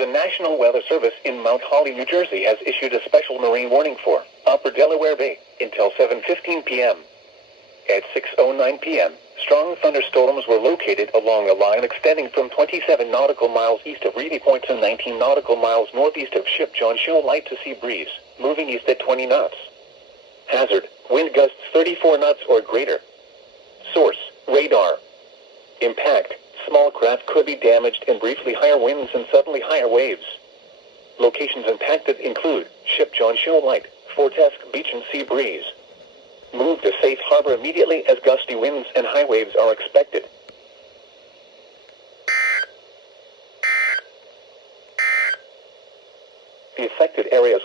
The National Weather Service in Mount Holly, New Jersey has issued a special marine warning for Upper Delaware Bay until 7:15 p.m. At 6:09 p.m., strong thunderstorms were located along a line extending from 27 nautical miles east of Reedy Point to 19 nautical miles northeast of Ship John Show. Light to sea breeze, moving east at 20 knots. Hazard, wind gusts 34 knots or greater. Source, radar. Impact, small craft could be damaged and briefly higher winds and suddenly higher waves. Locations impacted include Ship John Show Light, Fortesk Beach and sea breeze. Move to safe harbor immediately as gusty winds and high waves are expected. The affected areas